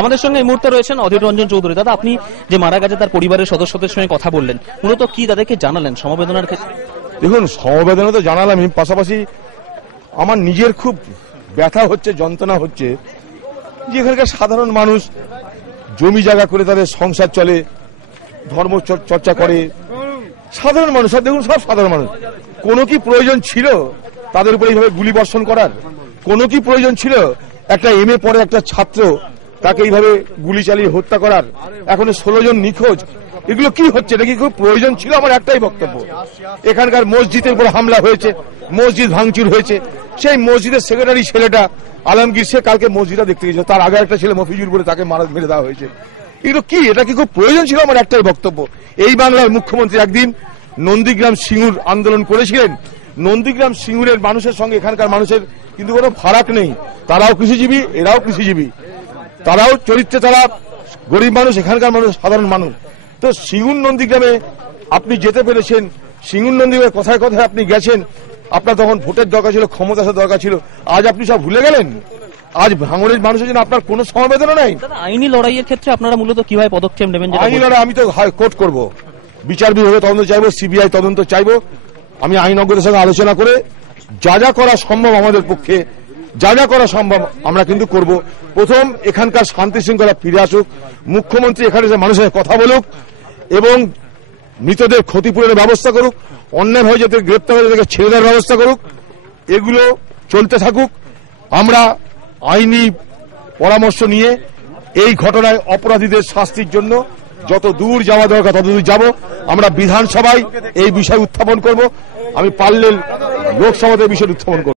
আমাদের সঙ্গে এই মুহূর্তে রয়েছেন অধীর রঞ্জন চৌধুরী। দাদা, আপনি যে মারা গেছে তার পরিবারের সদস্যদের সঙ্গে কথা বললেন, মূলত কি তাদেরকে জানালেন সমবেদনার ক্ষেত্রে? দেখুন, সমবেদনা তো জানালামই, পাশাপাশি আমার নিজের খুব ব্যথা হচ্ছে, যন্ত্রণা হচ্ছে যে এখানকার সাধারণ মানুষ জমি জায়গা করে তাদের সংসার চলে, ধর্ম চর্চা করে, সাধারণ মানুষ। আর দেখুন, সব সাধারণ মানুষ। কোনো কি প্রয়োজন ছিল তাদের উপরে এইভাবে গুলি বর্ষণ করার? কোনো কি প্রয়োজন ছিল একটা এমএ পড়ে একটা ছাত্র তাকে এইভাবে গুলি চালিয়ে হত্যা করার? এখন 16 জন নিখোঁজ। এগুলো কি হচ্ছে? এটা কি খুব প্রয়োজন ছিল? আমার একটাই বক্তব্য, এখানকার মসজিদের উপর হামলা হয়েছে, মসজিদ ভাঙচুর হয়েছে। সেই মসজিদের সেক্রেটারি ছেলেটা আলমগীর, সে কালকে মসজিদটা দেখতে গেছে, তার আগে একটা ছেলে মফিজুর বলে তাকে মেরে দেওয়া হয়েছে। এগুলো কি? এটা কি খুব প্রয়োজন ছিল? আমার একটাই বক্তব্য। এই বাংলার মুখ্যমন্ত্রী একদিন নন্দীগ্রাম সিঙ্গুর আন্দোলন করেছিলেন। নন্দীগ্রাম সিঙ্গুরের মানুষের সঙ্গে এখানকার মানুষের কিন্তু কোনো ফারাক নেই। তারাও কৃষিজীবী, এরাও কৃষিজীবী, তারাও চরিত্রে তারা গরিব মানুষ, এখানকার মানুষ সাধারণ মানুষ। তো সিঙ্গুর নন্দীগ্রামে আপনি যেতে পেরেছেন, সিঙ্গুর নন্দীগ্রামে কথায় কথায় আপনি গেছেন। আপনার তখন ভোটের দরকার ছিল, ক্ষমতা আসার দরকার ছিল। আজ আপনি সব ভুলে গেলেন। আজ ভাঙড়ের মানুষের জন্য আপনার কোনো সমবেদনা নাই। আইনি লড়াইয়ের ক্ষেত্রে আপনারা মূলত কিভাবে পদক্ষেপ নেবেন? আইনি লড়াই আমি তো হাইকোর্ট করব, বিচার বিভাগে তদন্ত চাইবো, সিবিআই তদন্ত চাইবো। আমি আইনজ্ঞদের সঙ্গে আলোচনা করে যা যা করা সম্ভব আমাদের পক্ষে, যা যা করা সম্ভব আমরা কিন্তু করব। প্রথম এখানকার শান্তি শৃঙ্খলা ফিরে আসুক, মুখ্যমন্ত্রী এখানে যে মানুষের কথা বলুক এবং মৃতদের ক্ষতিপূরণের ব্যবস্থা করুক, অন্যায় হয়ে যেতে গ্রেপ্তার হয়ে তাদেরকে ছেড়ে দেওয়ার ব্যবস্থা করুক। এগুলো চলতে থাকুক। আমরা আইনি পরামর্শ নিয়ে এই ঘটনায় অপরাধীদের শাস্তির জন্য যত দূর যাওয়া দরকার তত দূর যাব। আমরা বিধানসভায় এই বিষয় উত্থাপন করব, আমি পারলে লোকসভাতে এই বিষয় উত্থাপন করব।